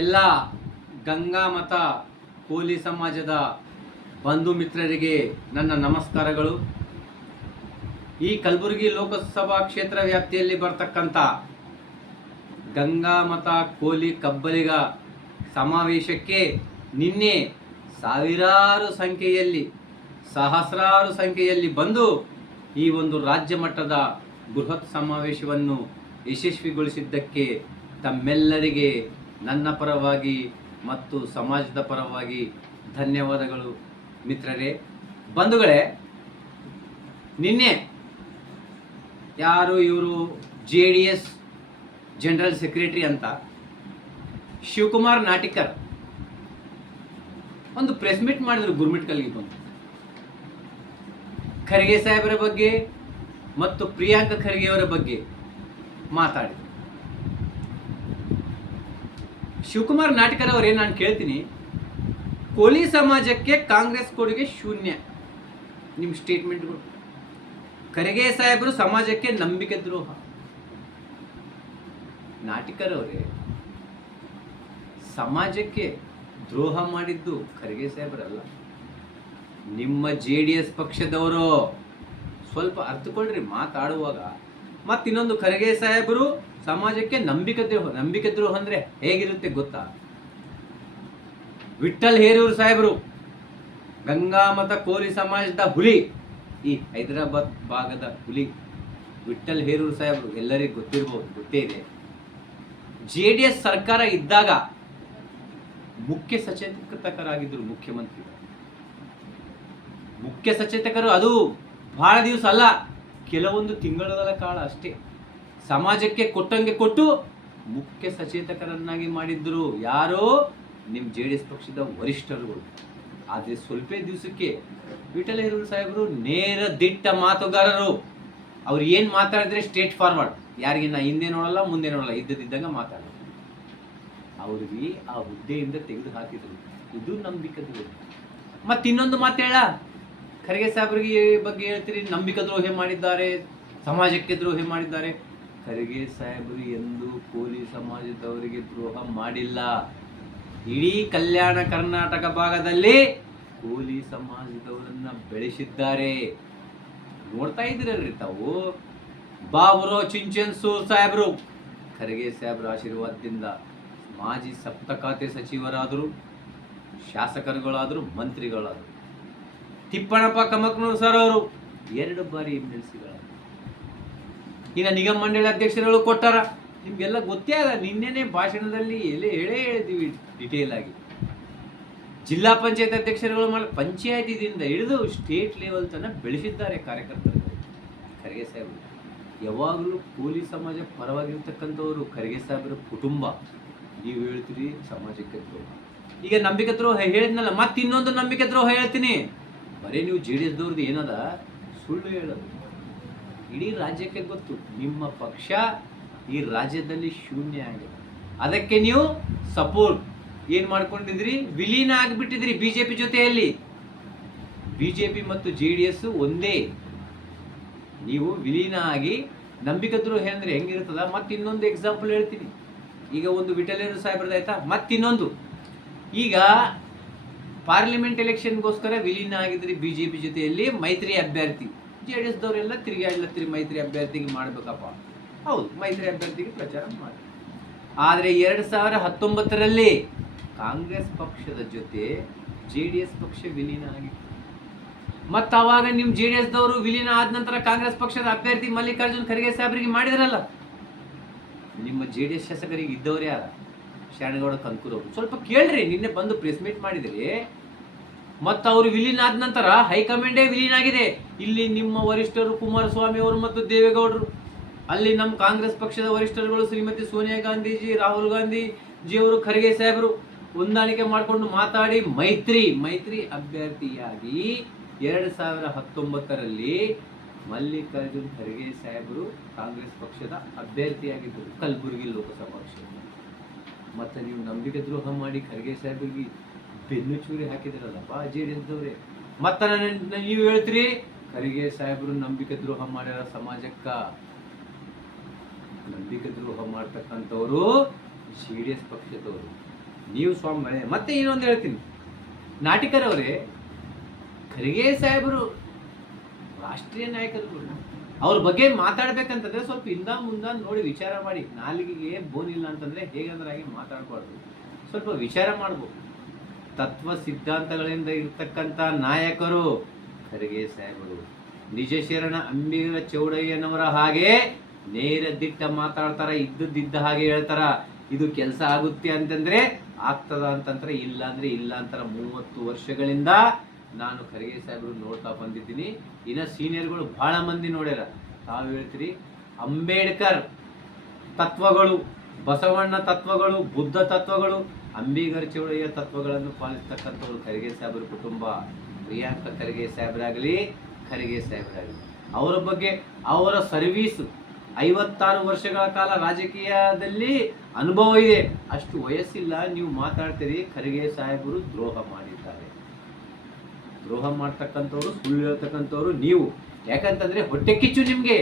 ಎಲ್ಲ ಗಂಗಾಮತ ಕೋಲಿ ಸಮಾಜದ ಬಂಧು ಮಿತ್ರರಿಗೆ ನನ್ನ ನಮಸ್ಕಾರಗಳು. ಈ ಕಲಬುರಗಿ ಲೋಕಸಭಾ ಕ್ಷೇತ್ರ ವ್ಯಾಪ್ತಿಯಲ್ಲಿ ಬರ್ತಕ್ಕಂಥ ಗಂಗಾಮತ ಕೋಲಿ ಕಬ್ಬಲಿಗ ಸಮಾವೇಶಕ್ಕೆ ನಿನ್ನೆ ಸಾವಿರಾರು ಸಂಖ್ಯೆಯಲ್ಲಿ ಸಹಸ್ರಾರು ಸಂಖ್ಯೆಯಲ್ಲಿ ಬಂದು ಈ ಒಂದು ರಾಜ್ಯ ಮಟ್ಟದ ಬೃಹತ್ ಸಮಾವೇಶವನ್ನು ಯಶಸ್ವಿಗೊಳಿಸಿದ್ದಕ್ಕೆ ತಮ್ಮೆಲ್ಲರಿಗೆ ನನ್ನ ಪರವಾಗಿ ಮತ್ತು ಸಮಾಜದ ಪರವಾಗಿ ಧನ್ಯವಾದಗಳು. ಮಿತ್ರರೇ, ಬಂಧುಗಳೇ, ನಿನ್ನೆ ಯಾರು ಇವರು JDS ಜನರಲ್ ಸೆಕ್ರೆಟರಿ ಅಂತ ಶಿವಕುಮಾರ್ ನಾಟಿಕರ್ ಒಂದು ಪ್ರೆಸ್ ಮೀಟ್ ಮಾಡಿದ್ರು ಗುರ್ಮಿಟ್ಕಲ್ಗೆ ಬಂದು. ಖರ್ಗೆ ಸಾಹೇಬರ ಬಗ್ಗೆ ಮತ್ತು ಪ್ರಿಯಾಂಕ ಖರ್ಗೆ ಅವರ ಬಗ್ಗೆ ಮಾತಾಡಿದರು. ಶಿವಕುಮಾರ್ ನಾಟಿಕರ್ ಅವರೇ, ನಾನು ಕೇಳ್ತೀನಿ, ಕೋಲಿ ಸಮಾಜಕ್ಕೆ ಕಾಂಗ್ರೆಸ್ ಕೊಡುಗೆ ಶೂನ್ಯ ನಿಮ್ಮ ಸ್ಟೇಟ್ಮೆಂಟ್ಗಳು. ಖರ್ಗೆ ಸಾಹೇಬರು ಸಮಾಜಕ್ಕೆ ನಂಬಿಕೆ ದ್ರೋಹ. ನಾಟಿಕರ್ ಅವರೇ, ಸಮಾಜಕ್ಕೆ ದ್ರೋಹ ಮಾಡಿದ್ದು ಖರ್ಗೆ ಸಾಹೇಬರಲ್ಲ, ನಿಮ್ಮ JDS ಪಕ್ಷದವರು. ಸ್ವಲ್ಪ ಅರ್ಥಕೊಳ್ರಿ ಮಾತಾಡುವಾಗ. ಮತ್ತಿನ್ನೊಂದು, ಖರ್ಗೆ ಸಾಹೇಬರು ಸಮಾಜಕ್ಕೆ ನಂಬಿಕೆ ದ್ರೋಹ ಅಂದ್ರೆ ಹೇಗಿರುತ್ತೆ ಗೊತ್ತಾ? ವಿಠ್ಠಲ್ ಹೇರೂರು ಸಾಹೇಬರು ಗಂಗಾಮತ ಕೋಲಿ ಸಮಾಜದ ಹುಲಿ, ಈ ಹೈದರಾಬಾದ್ ಭಾಗದ ಹುಲಿ ವಿಠ್ಠಲ್ ಹೇರೂರು ಸಾಹೇಬರು ಎಲ್ಲರಿಗೂ ಗೊತ್ತಿರಬಹುದು, ಗೊತ್ತೇ ಇದೆ. JDS ಸರ್ಕಾರ ಇದ್ದಾಗ ಮುಖ್ಯ ಸಚೇತಕರಾಗಿದ್ದರು ಮುಖ್ಯಮಂತ್ರಿಗಳು. ಮುಖ್ಯ ಸಚೇತಕರು ಅದು ಬಹಳ ದಿವಸ ಅಲ್ಲ, ಕೆಲವೊಂದು ತಿಂಗಳ ಕಾಲ ಅಷ್ಟೇ. ಸಮಾಜಕ್ಕೆ ಕೊಟ್ಟಂಗೆ ಕೊಟ್ಟು ಮುಖ್ಯ ಸಚೇತಕರನ್ನಾಗಿ ಮಾಡಿದ್ರು ಯಾರೋ ನಿಮ್ಮ JDS ಪಕ್ಷದ ವರಿಷ್ಠರುಗಳು. ಆದರೆ ಸ್ವಲ್ಪ ದಿವಸಕ್ಕೆ ವಿಠ್ಠಲ್ ಹೇರೂರು ಸಾಹೇಬರು ನೇರ ದಿಟ್ಟ ಮಾತುಗಾರರು. ಅವ್ರು ಏನು ಮಾತಾಡಿದ್ರೆ ಸ್ಟ್ರೇಟ್ ಫಾರ್ವರ್ಡ್, ಯಾರಿಗೆ ನಾ ಹಿಂದೆ ನೋಡಲ್ಲ ಮುಂದೆ ನೋಡಲ್ಲ, ಇದ್ದದ್ದಂಗೆ ಮಾತಾಡೋದು. ಅವ್ರಿಗೆ ಆ ಹುದ್ದೆಯಿಂದ ತೆಗೆದು ಹಾಕಿದ್ರು. ಇದು ನಂಬಿಕೆ ದ್ರೋಹ. ಮತ್ತಿನ್ನೊಂದು ಮಾತು ಹೇಳ, ಖರ್ಗೆ ಸಾಹೇಬರಿಗೆ ಬಗ್ಗೆ ಹೇಳ್ತೀರಿ ನಂಬಿಕೆ ದ್ರೋಹ ಮಾಡಿದ್ದಾರೆ, ಸಮಾಜಕ್ಕೆ ದ್ರೋಹ ಮಾಡಿದ್ದಾರೆ. ಖರ್ಗೆ ಸಾಹೇಬರು ಎಂದು ಕೋಲಿ ಸಮಾಜದವರಿಗೆ ದ್ರೋಹ ಮಾಡಿಲ್ಲ. ಇಡೀ ಕಲ್ಯಾಣ ಕರ್ನಾಟಕ ಭಾಗದಲ್ಲಿ ಕೋಲಿ ಸಮಾಜದವರನ್ನ ಬೆಳೆಸಿದ್ದಾರೆ. ನೋಡ್ತಾ ಇದ್ದೀರಲ್ರಿ ತಾವು. ಬಾಬುರಾವ್ ಚಿಂಚನ್ಸೂರ್ ಸಾಹೇಬರು ಖರ್ಗೆ ಸಾಹೇಬರ ಆಶೀರ್ವಾದದಿಂದ ಮಾಜಿ ಸಪ್ತ ಖಾತೆ ಸಚಿವರಾದರು, ಶಾಸಕರುಗಳಾದರು, ಮಂತ್ರಿಗಳಾದರು. ತಿಪ್ಪಣಪ್ಪ ಕಮಕ್ನೂರ್ ಸರ್ ಅವರು 2 ಬಾರಿ MLCಗಳಾದರು. ಇನ್ನು ನಿಗಮ ಮಂಡಳಿ ಅಧ್ಯಕ್ಷರುಗಳು ಕೊಟ್ಟಾರ, ನಿಮ್ಗೆಲ್ಲ ಗೊತ್ತೇ ಅದ. ನಿನ್ನೆನೆ ಭಾಷಣದಲ್ಲಿ ಹೇಳೇ ಹೇಳಿದ್ದೀವಿ ಡಿಟೇಲ್ ಆಗಿ. ಜಿಲ್ಲಾ ಪಂಚಾಯತ್ ಅಧ್ಯಕ್ಷರುಗಳು ಮಾಡಿ ಪಂಚಾಯತಿದಿಂದ ಹಿಡಿದು ಸ್ಟೇಟ್ ಲೆವೆಲ್ ತನಕ ಬೆಳೆಸಿದ್ದಾರೆ ಕಾರ್ಯಕರ್ತರು. ಖರ್ಗೆ ಸಾಹೇಬರು ಯಾವಾಗಲೂ ಕೋಲಿ ಸಮಾಜ ಪರವಾಗಿರ್ತಕ್ಕಂಥವ್ರು. ಖರ್ಗೆ ಸಾಹೇಬರ ಕುಟುಂಬ. ನೀವು ಹೇಳ್ತೀರಿ ಸಮಾಜಕ್ಕೆ ದ್ರೋಹ. ಈಗ ನಂಬಿಕೆ ದ್ರೋಹ ಹೇಳಿದ್ನಲ್ಲ, ಮತ್ತಿನ್ನೊಂದು ನಂಬಿಕೆ ದ್ರೋಹ ಹೇಳ್ತೀನಿ. ಬರೀ ನೀವು JDS ದವ್ರದ್ದು ಏನದ ಸುಳ್ಳು ಹೇಳೋದು ಇಡೀ ರಾಜ್ಯಕ್ಕೆ ಗೊತ್ತು. ನಿಮ್ಮ ಪಕ್ಷ ಈ ರಾಜ್ಯದಲ್ಲಿ ಶೂನ್ಯ ಆಗಿದೆ. ಅದಕ್ಕೆ ನೀವು ಸಪೋರ್ಟ್ ಏನು ಮಾಡ್ಕೊಂಡಿದ್ರಿ, ವಿಲೀನ ಆಗಿಬಿಟ್ಟಿದ್ರಿ BJP ಜೊತೆಯಲ್ಲಿ. BJP ಮತ್ತು JDS ಒಂದೇ. ನೀವು ವಿಲೀನ ಆಗಿ ನಂಬಿಕೆ ದ್ರೋಹ ಅಂದರೆ ಹೆಂಗಿರ್ತದ. ಮತ್ತಿನ್ನೊಂದು ಎಕ್ಸಾಂಪಲ್ ಹೇಳ್ತೀನಿ. ಈಗ ಒಂದು ವಿಠ್ಠಲ್ ಹೇರೂರು ಸಾಹೇಬ್ರದ್ದಾಯ್ತಾ, ಮತ್ತಿನ್ನೊಂದು, ಈಗ ಪಾರ್ಲಿಮೆಂಟ್ ಎಲೆಕ್ಷನ್ಗೋಸ್ಕರ ವಿಲೀನ ಆಗಿದ್ರಿ BJP ಜೊತೆಯಲ್ಲಿ ಮೈತ್ರಿ ಅಭ್ಯರ್ಥಿ. JDS ದವರೆಲ್ಲ ತಿರುಗಾಡ್ಲತ್ತೀರಿ ಮೈತ್ರಿ ಅಭ್ಯರ್ಥಿಗೆ ಮಾಡಬೇಕಪ್ಪ. ಹೌದು, ಮೈತ್ರಿ ಅಭ್ಯರ್ಥಿಗೆ ಪ್ರಚಾರ ಮಾಡಿ. ಆದರೆ 2019ರಲ್ಲಿ ಕಾಂಗ್ರೆಸ್ ಪಕ್ಷದ ಜೊತೆ JDS ಪಕ್ಷ ವಿಲೀನ ಆಗಿತ್ತು. ಮತ್ತು ಅವಾಗ ನಿಮ್ಮ JDS ದವರು ವಿಲೀನ ಆದ ನಂತರ ಕಾಂಗ್ರೆಸ್ ಪಕ್ಷದ ಅಭ್ಯರ್ಥಿ ಮಲ್ಲಿಕಾರ್ಜುನ್ ಖರ್ಗೆ ಸಾಹೇಬರಿಗೆ ಮಾಡಿದ್ರಲ್ಲ. ನಿಮ್ಮ JDS ಶಾಸಕರಿಗೆ ಇದ್ದವರೇ ಯಾರ? ಶರಣಗೌಡ ಕಂಕೂರ್ ಅವರು. ಸ್ವಲ್ಪ ಕೇಳ್ರಿ, ನಿನ್ನೆ ಬಂದು ಪ್ರೆಸ್ ಮೀಟ್ ಮಾಡಿದರೆ. ಮತ್ತು ಅವರು ವಿಲೀನ ಆದ ನಂತರ ಹೈಕಮಾಂಡೇ ವಿಲೀನ ಆಗಿದೆ. ಇಲ್ಲಿ ನಿಮ್ಮ ವರಿಷ್ಠರು ಕುಮಾರಸ್ವಾಮಿ ಅವರು ಮತ್ತು ದೇವೇಗೌಡರು, ಅಲ್ಲಿ ನಮ್ಮ ಕಾಂಗ್ರೆಸ್ ಪಕ್ಷದ ವರಿಷ್ಠರುಗಳು ಶ್ರೀಮತಿ ಸೋನಿಯಾ ಗಾಂಧೀಜಿ, ರಾಹುಲ್ ಗಾಂಧಿ ಜಿ ಅವರು, ಖರ್ಗೆ ಸಾಹೇಬರು ಹೊಂದಾಣಿಕೆ ಮಾಡಿಕೊಂಡು ಮಾತಾಡಿ ಮೈತ್ರಿ ಅಭ್ಯರ್ಥಿಯಾಗಿ 2019ರಲ್ಲಿ ಮಲ್ಲಿಕಾರ್ಜುನ್ ಖರ್ಗೆ ಸಾಹೇಬರು ಕಾಂಗ್ರೆಸ್ ಪಕ್ಷದ ಅಭ್ಯರ್ಥಿಯಾಗಿದ್ದರು ಕಲಬುರಗಿ ಲೋಕಸಭಾ ಕ್ಷೇತ್ರ. ಮತ್ತು ನೀವು ನಂಬಿಕೆ ದ್ರೋಹ ಮಾಡಿ ಖರ್ಗೆ ಸಾಹೇಬರಿಗೆ ಬೆನ್ನು ಚೂರಿ ಹಾಕಿದಿರಲ್ಲಪ್ಪ JDS ದವರೇ. ಮತ್ತು ನೀವು ಹೇಳ್ತೀರಿ ಖರ್ಗೆ ಸಾಹೇಬರು ನಂಬಿಕೆ ದ್ರೋಹ ಮಾಡ್ಯಾರ ಸಮಾಜಕ್ಕ. ನಂಬಿಕೆ ದ್ರೋಹ ಮಾಡ್ತಕ್ಕಂಥವರು JDS ಪಕ್ಷದವರು. ನೀವು ಸ್ವಾಮಿಗಳೇ. ಮತ್ತೆ ಇನ್ನೊಂದು ಹೇಳ್ತೀನಿ, ನಾಟಿಕರವರೇ, ಖರ್ಗೆ ಸಾಹೇಬರು ರಾಷ್ಟ್ರೀಯ ನಾಯಕರು. ಅವ್ರ ಬಗ್ಗೆ ಮಾತಾಡ್ಬೇಕಂತಂದ್ರೆ ಸ್ವಲ್ಪ ಹಿಂದ ಮುಂದ ನೋಡಿ ವಿಚಾರ ಮಾಡಿ. ನಾಲಿಗೆಗೆ ಬೋನಿಲ್ಲ ಅಂತಂದ್ರೆ ಹೇಗಂದ್ರೆ ಹಾಗೆ ಮಾತಾಡ್ಬಾರ್ದು, ಸ್ವಲ್ಪ ವಿಚಾರ ಮಾಡ್ಬೋದು. ತತ್ವ ಸಿದ್ಧಾಂತಗಳಿಂದ ಇರ್ತಕ್ಕಂಥ ನಾಯಕರು ಖರ್ಗೆ ಸಾಹೇಬರು. ನಿಜ ಶರಣ ಅಂಬಿಗರ ಚೌಡಯ್ಯನವರ ಹಾಗೆ ನೇರ ದಿಟ್ಟ ಮಾತಾಡ್ತಾರ, ಇದ್ದದ್ದಿದ್ದ ಹಾಗೆ ಹೇಳ್ತಾರ. ಇದು ಕೆಲಸ ಆಗುತ್ತೆ ಅಂತಂದ್ರೆ ಆಗ್ತದ ಅಂತಂದ್ರೆ ಇಲ್ಲ ಅಂದ್ರೆ ಇಲ್ಲ ಅಂತಾರ. 30 ವರ್ಷಗಳಿಂದ ನಾನು ಖರ್ಗೆ ಸಾಹೇಬರು ನೋಡ್ತಾ ಬಂದಿದ್ದೀನಿ. ಇನ್ನು ಸೀನಿಯರ್ಗಳು ಬಹಳ ಮಂದಿ ನೋಡ್ಯಾರ. ತಾವು ಹೇಳ್ತೀರಿ ಅಂಬೇಡ್ಕರ್ ತತ್ವಗಳು, ಬಸವಣ್ಣ ತತ್ವಗಳು, ಬುದ್ಧ ತತ್ವಗಳು, ಅಂಬಿಗರ ಚೌಡಯ್ಯ ತತ್ವಗಳನ್ನು ಪಾಲಿಸ್ತಕ್ಕಂಥವ್ರು ಖರ್ಗೆ ಸಾಹೇಬರ ಕುಟುಂಬ. ಪ್ರಿಯಾಂಕ ಖರ್ಗೆ ಸಾಹೇಬರಾಗಲಿ, ಖರ್ಗೆ ಸಾಹೇಬರಾಗಲಿ, ಅವರ ಬಗ್ಗೆ ಅವರ ಸರ್ವೀಸು 56 ವರ್ಷಗಳ ಕಾಲ ರಾಜಕೀಯದಲ್ಲಿ ಅನುಭವ ಇದೆ. ಅಷ್ಟು ವಯಸ್ಸಿಲ್ಲ, ನೀವು ಮಾತಾಡ್ತೀರಿ ಖರ್ಗೆ ಸಾಹೇಬರು ದ್ರೋಹ ಮಾಡಿದ್ದಾರೆ. ದ್ರೋಹ ಮಾಡ್ತಕ್ಕಂಥವ್ರು, ಸುಳ್ಳು ಹೇಳ್ತಕ್ಕಂಥವ್ರು ನೀವು. ಯಾಕಂತಂದ್ರೆ ಹೊಟ್ಟೆ ಕಿಚ್ಚು ನಿಮ್ಗೆ.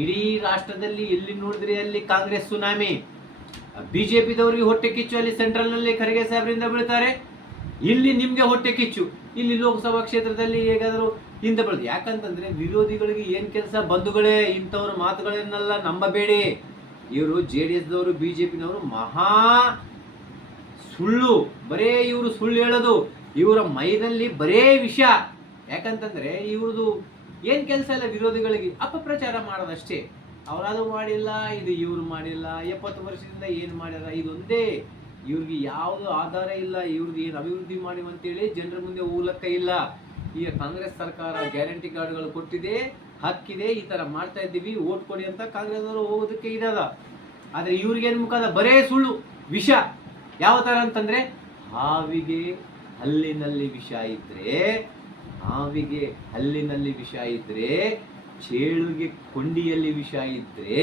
ಇಡೀ ರಾಷ್ಟ್ರದಲ್ಲಿ ಎಲ್ಲಿ ನೋಡಿದ್ರಿ ಅಲ್ಲಿ ಕಾಂಗ್ರೆಸ್ ಸುನಾಮಿ. ಬಿಜೆಪಿದವ್ರಿಗೆ ಹೊಟ್ಟೆ ಕಿಚ್ಚು, ಅಲ್ಲಿ ಸೆಂಟ್ರಲ್ ನಲ್ಲಿ ಖರ್ಗೆ ಸಾಹೇಬರಿಂದ ಬೀಳ್ತಾರೆ. ಇಲ್ಲಿ ನಿಮ್ಗೆ ಹೊಟ್ಟೆ ಕಿಚ್ಚು, ಇಲ್ಲಿ ಲೋಕಸಭಾ ಕ್ಷೇತ್ರದಲ್ಲಿ ಹೇಗಾದರೂ ಹಿಂದೆ ಬೀಳುದು. ಯಾಕಂತಂದ್ರೆ ವಿರೋಧಿಗಳಿಗೆ ಏನ್ ಕೆಲಸ? ಬಂಧುಗಳೇ, ಇಂಥವ್ರ ಮಾತುಗಳನ್ನೆಲ್ಲ ನಂಬಬೇಡಿ. ಇವರು JDS ದವರು, ಬಿಜೆಪಿನವರು ಮಹಾ ಸುಳ್ಳು, ಬರೇ ಇವರು ಸುಳ್ಳು ಹೇಳೋದು. ಇವರ ಮೈದಲ್ಲಿ ಬರೇ ವಿಷ. ಯಾಕಂತಂದ್ರೆ ಇವ್ರದ್ದು ಏನ್ ಕೆಲಸ ಇಲ್ಲ, ವಿರೋಧಿಗಳಿಗೆ ಅಪಪ್ರಚಾರ ಮಾಡೋದಷ್ಟೇ. ಅವರದು ಮಾಡಿಲ್ಲ, ಇದು ಇವ್ರು ಮಾಡಿಲ್ಲ, 70 ವರ್ಷದಿಂದ ಏನ್ ಮಾಡ್ಯಾರ ಇದೊಂದೇ. ಇವ್ರಿಗೆ ಯಾವುದು ಆಧಾರ ಇಲ್ಲ, ಇವ್ರದ್ದು ಏನು ಅಭಿವೃದ್ಧಿ ಮಾಡಿವಂತೇಳಿ ಜನರ ಮುಂದೆ ಹೋಗ್ಲಕ್ಕ ಇಲ್ಲ. ಈಗ ಕಾಂಗ್ರೆಸ್ ಸರ್ಕಾರ ಗ್ಯಾರಂಟಿ ಕಾರ್ಡ್ಗಳು ಕೊಟ್ಟಿದೆ, ಹಕ್ಕಿದೆ, ಈ ತರ ಮಾಡ್ತಾ ಇದ್ದೀವಿ, ಓಟ್ ಕೊಡಿ ಅಂತ ಕಾಂಗ್ರೆಸ್ ಅವರು ಹೋಗೋದಕ್ಕೆ ಇರದ. ಆದ್ರೆ ಇವ್ರಿಗೇನು ಮುಖದ ಬರೇ ಸುಳ್ಳು, ವಿಷ. ಯಾವ ತರ ಅಂತಂದ್ರೆ, ಹಾವಿಗೆ ಹಲ್ಲಿನಲ್ಲಿ ವಿಷ ಇದ್ರೆ, ಹಾವಿಗೆ ಹಲ್ಲಿನಲ್ಲಿ ವಿಷ ಇದ್ರೆ, ಚೇಳುಗೆ ಕೊಂಡಿಯಲ್ಲಿ ವಿಷ ಇದ್ರೆ,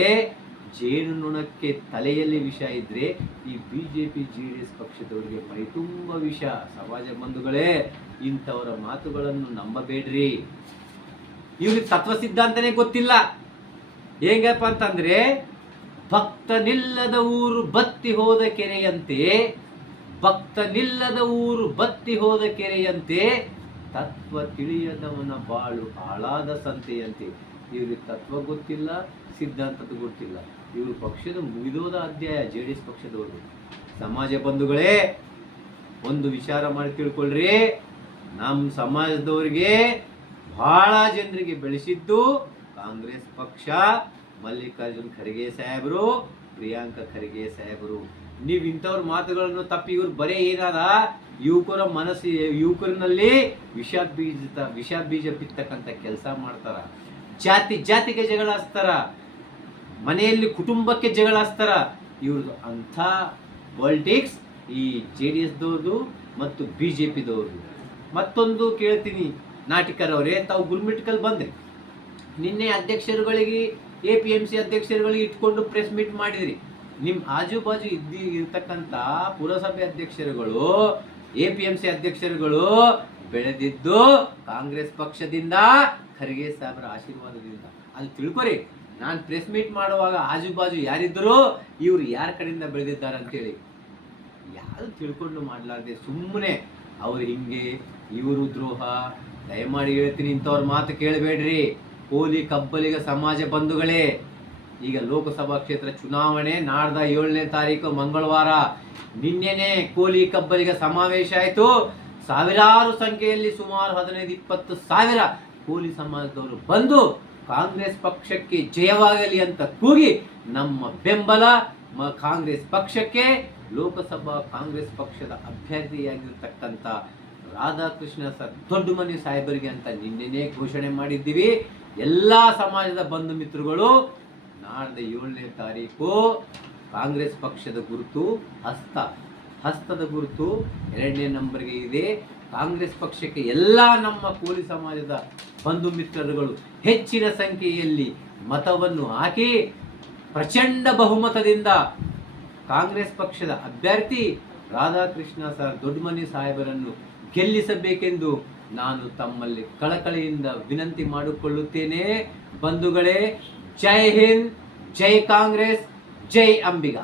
ಜೇನು ನೊಣಕ್ಕೆ ತಲೆಯಲ್ಲಿ ವಿಷ ಇದ್ರೆ, ಈ ಬಿಜೆಪಿ JDS ಪಕ್ಷದವರಿಗೆ ಮೈ ತುಂಬ ವಿಷ. ಸಮಾಜ ಬಂಧುಗಳೇ, ಇಂಥವರ ಮಾತುಗಳನ್ನು ನಂಬಬೇಡ್ರಿ. ಇವ್ರಿಗೆ ತತ್ವ ಸಿದ್ಧಾಂತನೇ ಗೊತ್ತಿಲ್ಲ. ಹೇಗಪ್ಪ ಅಂತಂದ್ರೆ, ಭಕ್ತನಿಲ್ಲದ ಊರು ಬತ್ತಿ ಹೋದ ಕೆರೆಯಂತೆ, ಭಕ್ತನಿಲ್ಲದ ಊರು ಬತ್ತಿ ಹೋದ ಕೆರೆಯಂತೆ, ತತ್ವ ತಿಳಿಯದವನ ಬಾಳು ಹಾಳಾದ ಸಂತೆಯಂತೆ. ಇವ್ರಿಗೆ ತತ್ವ ಗೊತ್ತಿಲ್ಲ, ಸಿದ್ಧಾಂತದ ಗೊತ್ತಿಲ್ಲ. ಇವರು ಪಕ್ಷದ ಮುಗಿದೋದ ಅಧ್ಯಾಯ. JDS ಪಕ್ಷದವರು. ಸಮಾಜ ಬಂಧುಗಳೇ, ಒಂದು ವಿಚಾರ ಮಾಡಿ ತಿಳ್ಕೊಳ್ರಿ. ನಮ್ಮ ಸಮಾಜದವರಿಗೆ ಬಹಳ ಜನರಿಗೆ ಬೆಳೆಸಿದ್ದು ಕಾಂಗ್ರೆಸ್ ಪಕ್ಷ, ಮಲ್ಲಿಕಾರ್ಜುನ್ ಖರ್ಗೆ ಸಾಹೇಬರು, ಪ್ರಿಯಾಂಕ ಖರ್ಗೆ ಸಾಹೇಬರು. ನೀವು ಇಂಥವ್ರ ಮಾತುಗಳನ್ನು ತಪ್ಪಿ ಇವ್ರು ಬರೇ ಏನಾದ ಯುವಕರ ಯುವಕರಿನಲ್ಲಿ ವಿಷ ಬೀಜ ಬಿತ್ತಕ್ಕಂಥ ಕೆಲಸ ಮಾಡ್ತಾರ. ಜಾತಿಗೆ ಜಗಳ ಹಚ್ತಾರ, ಮನೆಯಲ್ಲಿ ಕುಟುಂಬಕ್ಕೆ ಜಗಳ ಹಚ್ತಾರ. ಇವ್ರದ್ದು ಅಂಥ ಪಾಲಿಟಿಕ್ಸ್ ಈ JDS ದವ್ರದ್ದು ಮತ್ತು ಬಿಜೆಪಿದವ್ರದ್ದು. ಮತ್ತೊಂದು ಕೇಳ್ತೀನಿ, ನಾಟಿಕರವರೇ, ತಾವು ಗುರುಮಿಟ್ಕಲ್ ಬಂದ್ರಿ. ನಿನ್ನೆ ಅಧ್ಯಕ್ಷರುಗಳಿಗೆ, APMC ಅಧ್ಯಕ್ಷರುಗಳಿಗೆ ಇಟ್ಕೊಂಡು ಪ್ರೆಸ್ ಮೀಟ್ ಮಾಡಿದ್ರಿ. ನಿಮ್ಮ ಆಜು ಬಾಜು ಇರ್ತಕ್ಕಂಥ ಪುರಸಭೆ ಅಧ್ಯಕ್ಷರುಗಳು, APMC ಅಧ್ಯಕ್ಷರುಗಳು ಬೆಳೆದಿದ್ದು ಕಾಂಗ್ರೆಸ್ ಪಕ್ಷದಿಂದ, ಖರ್ಗೆ ಸಾಹೇಬರ ಆಶೀರ್ವಾದದಿಂದ. ಅಲ್ಲಿ ತಿಳ್ಕೊರಿ, ನಾನು ಪ್ರೆಸ್ ಮೀಟ್ ಮಾಡುವಾಗ ಆಜು ಬಾಜು ಯಾರಿದ್ದರೂ ಇವ್ರು ಯಾರ ಕಡೆಯಿಂದ ಬೆಳೆದಿದ್ದಾರೆ ಅಂತೇಳಿ ಯಾರು ತಿಳ್ಕೊಂಡು ಮಾಡಲಾರ್ದೆ ಸುಮ್ಮನೆ ಅವ್ರು ಹಿಂಗೆ ಇವರು ದ್ರೋಹ. ದಯಮಾಡಿ ಹೇಳ್ತೀನಿ, ಇಂಥವ್ರ ಮಾತು ಕೇಳಬೇಡ್ರಿ. ಕೋಲಿ ಕಬ್ಬಲಿಗ ಸಮಾಜ ಬಂಧುಗಳೇ, ಈಗ ಲೋಕಸಭಾ ಕ್ಷೇತ್ರ ಚುನಾವಣೆ ನಾಡ್ದ 7ನೇ ತಾರೀಕು ಮಂಗಳವಾರ. ನಿನ್ನೆನೆ ಕೋಲಿ ಕಬ್ಬಲಿಗ ಸಮಾವೇಶ ಆಯಿತು. ಸಾವಿರಾರು ಸಂಖ್ಯೆಯಲ್ಲಿ, ಸುಮಾರು 15-20 ಸಾವಿರ ಕೋಲಿ ಸಮಾಜದವರು ಬಂದು ಕಾಂಗ್ರೆಸ್ ಪಕ್ಷಕ್ಕೆ ಜಯವಾಗಲಿ ಅಂತ ಕೂಗಿ ನಮ್ಮ ಬೆಂಬಲ ಕಾಂಗ್ರೆಸ್ ಪಕ್ಷಕ್ಕೆ, ಲೋಕಸಭಾ ಕಾಂಗ್ರೆಸ್ ಪಕ್ಷದ ಅಭ್ಯರ್ಥಿಯಾಗಿರ್ತಕ್ಕಂಥ ರಾಧಾಕೃಷ್ಣ ಸರ್ ದೊಡ್ಡಮನಿ ಸಾಹೇಬರಿಗೆ ಅಂತ ನಿನ್ನೆನೇ ಘೋಷಣೆ ಮಾಡಿದ್ದೀವಿ. ಎಲ್ಲ ಸಮಾಜದ ಬಂಧು ಮಿತ್ರಗಳು, ನಾಡ್ದ 7ನೇ ತಾರೀಕು ಕಾಂಗ್ರೆಸ್ ಪಕ್ಷದ ಗುರುತು ಹಸ್ತದ ಗುರುತು 2ನೇ ನಂಬರ್ಗೆ ಇದೆ. ಕಾಂಗ್ರೆಸ್ ಪಕ್ಷಕ್ಕೆ ಎಲ್ಲ ನಮ್ಮ ಕೋಲಿ ಸಮಾಜದ ಬಂಧು ಮಿತ್ರರುಗಳು ಹೆಚ್ಚಿನ ಸಂಖ್ಯೆಯಲ್ಲಿ ಮತವನ್ನು ಹಾಕಿ ಪ್ರಚಂಡ ಬಹುಮತದಿಂದ ಕಾಂಗ್ರೆಸ್ ಪಕ್ಷದ ಅಭ್ಯರ್ಥಿ ರಾಧಾಕೃಷ್ಣ ಸರ್ ದೊಡ್ಡಮನಿ ಸಾಹೇಬರನ್ನು ಗೆಲ್ಲಿಸಬೇಕೆಂದು ನಾನು ತಮ್ಮಲ್ಲಿ ಕಳಕಳಿಯಿಂದ ವಿನಂತಿ ಮಾಡಿಕೊಳ್ಳುತ್ತೇನೆ. ಬಂಧುಗಳೇ, ಜೈ ಹಿಂದ್, ಜೈ ಕಾಂಗ್ರೆಸ್, ಜೈ ಅಂಬಿಗ.